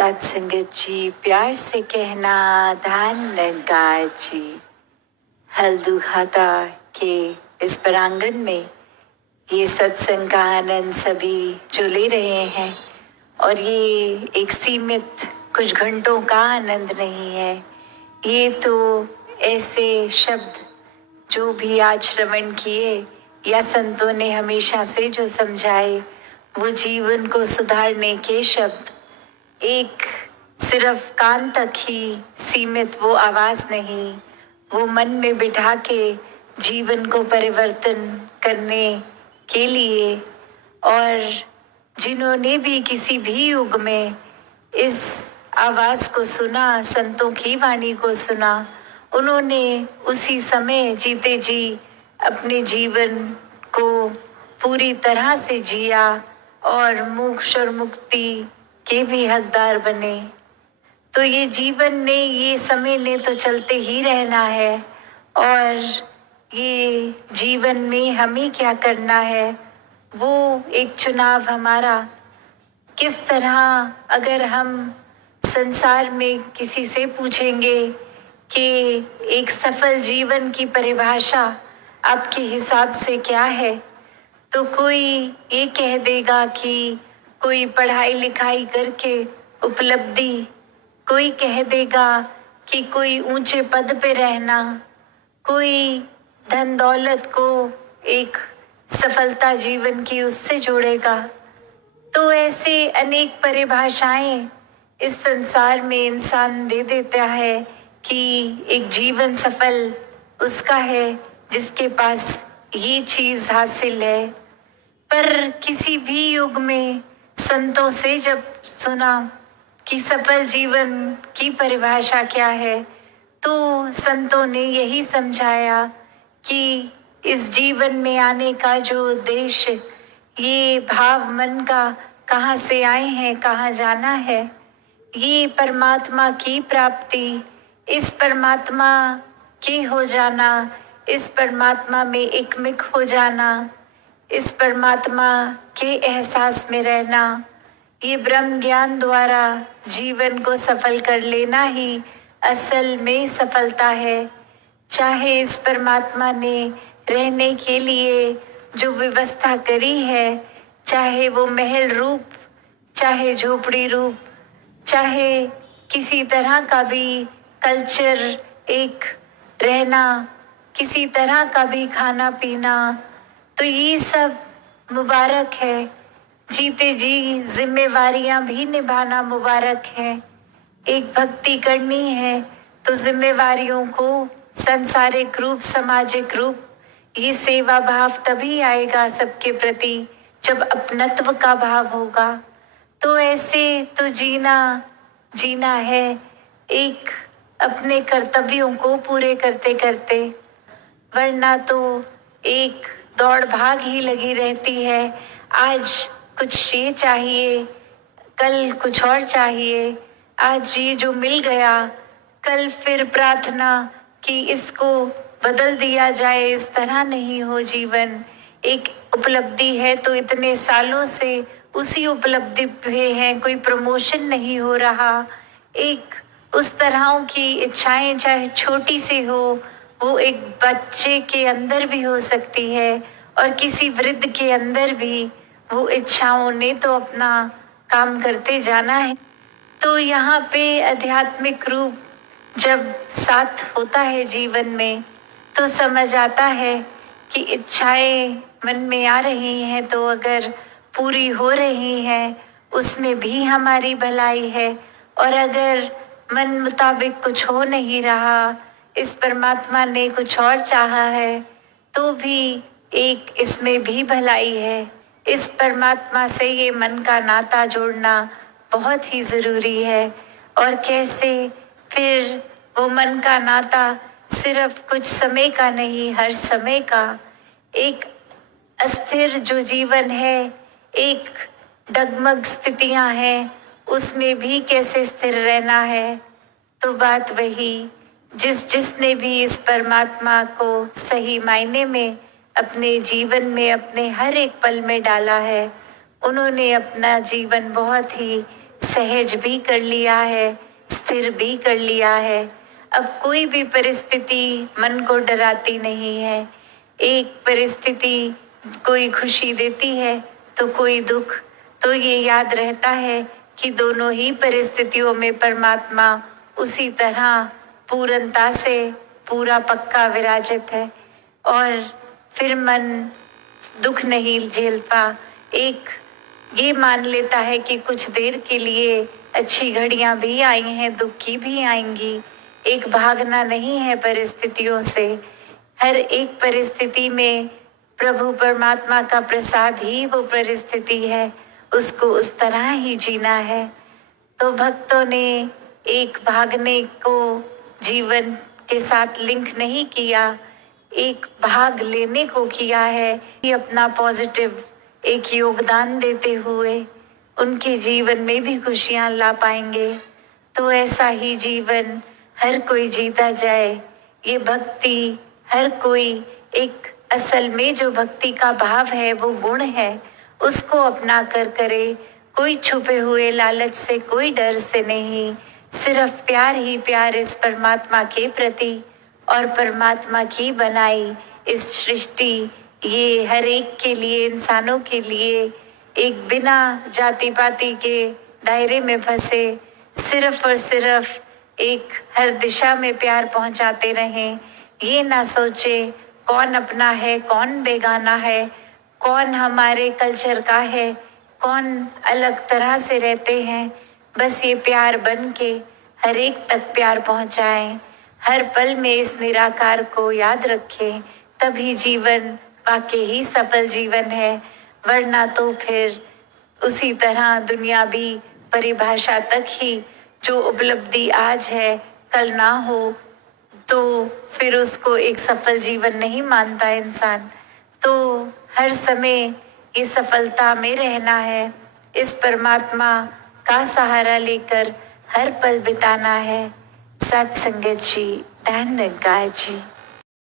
साथ संगत जी, प्यार से कहना धान ननकार जी। हल्दू खाता के इस प्रांगण में ये सत्संग का आनंद सभी जो ले रहे हैं, और ये एक सीमित कुछ घंटों का आनंद नहीं है। ये तो ऐसे शब्द जो भी आज श्रवण किए या संतों ने हमेशा से जो समझाए, वो जीवन को सुधारने के शब्द, एक सिर्फ कान तक ही सीमित वो आवाज नहीं, वो मन में बिठा के जीवन को परिवर्तन करने के लिए। और जिन्होंने भी किसी भी युग में इस आवाज को सुना, संतों की वाणी को सुना, उन्होंने उसी समय जीते जी अपने जीवन को पूरी तरह से जिया और मोक्ष और मुक्ति के भी हकदार बने। तो ये जीवन ने, ये समय ने तो चलते ही रहना है, और ये जीवन में हमें क्या करना है वो एक चुनाव हमारा। किस तरह अगर हम संसार में किसी से पूछेंगे कि एक सफल जीवन की परिभाषा आपके हिसाब से क्या है, तो कोई ये कह देगा कि कोई पढ़ाई लिखाई करके उपलब्धि, कोई कह देगा कि कोई ऊंचे पद पे रहना, कोई धन दौलत को एक सफलता जीवन की उससे जोड़ेगा। तो ऐसे अनेक परिभाषाएं इस संसार में इंसान दे देता है कि एक जीवन सफल उसका है जिसके पास ये चीज हासिल है। पर किसी भी युग में संतों से जब सुना कि सफल जीवन की परिभाषा क्या है, तो संतों ने यही समझाया कि इस जीवन में आने का जो उद्देश्य, ये भाव मन का कहाँ से आए हैं, कहाँ जाना है, ये परमात्मा की प्राप्ति, इस परमात्मा के हो जाना, इस परमात्मा में एकमिक हो जाना, इस परमात्मा के एहसास में रहना, ये ब्रह्म ज्ञान द्वारा जीवन को सफल कर लेना ही असल में सफलता है। चाहे इस परमात्मा ने रहने के लिए जो व्यवस्था करी है, चाहे वो महल रूप, चाहे झोपड़ी रूप, चाहे किसी तरह का भी कल्चर एक रहना, किसी तरह का भी खाना पीना, तो ये सब मुबारक है। जीते जी जिम्मेवारियां भी निभाना मुबारक है। एक भक्ति करनी है तो जिम्मेवारियों को सांसारिक रूप, सामाजिक रूप, ये सेवा भाव तभी आएगा सबके प्रति जब अपनत्व का भाव होगा। तो ऐसे तो जीना है एक अपने कर्तव्यों को पूरे करते करते, वरना तो एक दौड़ भाग ही लगी रहती है। आज कुछ ये चाहिए, कल कुछ और चाहिए, आज ये जो मिल गया, कल फिर प्रार्थना कि इसको बदल दिया जाए। इस तरह नहीं हो जीवन। एक उपलब्धि है तो इतने सालों से उसी उपलब्धि पे है, कोई प्रमोशन नहीं हो रहा। एक उस तरह की इच्छाएं चाहे छोटी सी हो, वो एक बच्चे के अंदर भी हो सकती है और किसी वृद्ध के अंदर भी वो इच्छाओं ने तो अपना काम करते जाना है। तो यहाँ पे आध्यात्मिक रूप जब साथ होता है जीवन में, तो समझ आता है कि इच्छाएं मन में आ रही हैं तो अगर पूरी हो रही हैं उसमें भी हमारी भलाई है, और अगर मन मुताबिक कुछ हो नहीं रहा, इस परमात्मा ने कुछ और चाहा है, तो भी एक इसमें भी भलाई है। इस परमात्मा से ये मन का नाता जोड़ना बहुत ही ज़रूरी है। और कैसे फिर वो मन का नाता सिर्फ कुछ समय का नहीं, हर समय का। एक अस्थिर जो जीवन है, एक डगमग स्थितियां हैं, उसमें भी कैसे स्थिर रहना है। तो बात वही, जिसने भी इस परमात्मा को सही मायने में अपने जीवन में, अपने हर एक पल में डाला है, उन्होंने अपना जीवन बहुत ही सहज भी कर लिया है, स्थिर भी कर लिया है। अब कोई भी परिस्थिति मन को डराती नहीं है। एक परिस्थिति कोई खुशी देती है तो कोई दुख, तो ये याद रहता है कि दोनों ही परिस्थितियों में परमात्मा उसी तरह पूर्णता से पूरा पक्का विराजित है। और फिर मन दुख नहीं झेलता, एक ये मान लेता है कि कुछ देर के लिए अच्छी घड़ियां भी आई हैं, दुख की भी आएंगी। एक भागना नहीं है परिस्थितियों से। हर एक परिस्थिति में प्रभु परमात्मा का प्रसाद ही वो परिस्थिति है, उसको उस तरह ही जीना है। तो भक्तों ने एक भागने को जीवन के साथ लिंक नहीं किया, एक भाग लेने को किया है कि अपना पॉजिटिव एक योगदान देते हुए उनके जीवन में भी खुशियां ला पाएंगे। तो ऐसा ही जीवन हर कोई जीता जाए। ये भक्ति हर कोई एक असल में जो भक्ति का भाव है वो गुण है, उसको अपना कर करे। कोई छुपे हुए लालच से, कोई डर से नहीं, सिर्फ प्यार ही प्यार इस परमात्मा के प्रति और परमात्मा की बनाई इस सृष्टि, ये हर एक के लिए, इंसानों के लिए एक बिना जाति पाति के दायरे में फंसे सिर्फ और सिर्फ एक हर दिशा में प्यार पहुंचाते रहें। ये ना सोचे कौन अपना है, कौन बेगाना है, कौन हमारे कल्चर का है, कौन अलग तरह से रहते हैं। बस ये प्यार बन के हर एक तक प्यार पहुंचाएं। हर पल में इस निराकार को याद रखें, तभी जीवन वाकई ही सफल जीवन है। वरना तो फिर उसी तरह दुनियावी परिभाषा तक ही जो उपलब्धि आज है कल ना हो, तो फिर उसको एक सफल जीवन नहीं मानता इंसान। तो हर समय ये सफलता में रहना है, इस परमात्मा का सहारा लेकर हर पल बिताना है। सत्संगत जी, धन्यवाद जी।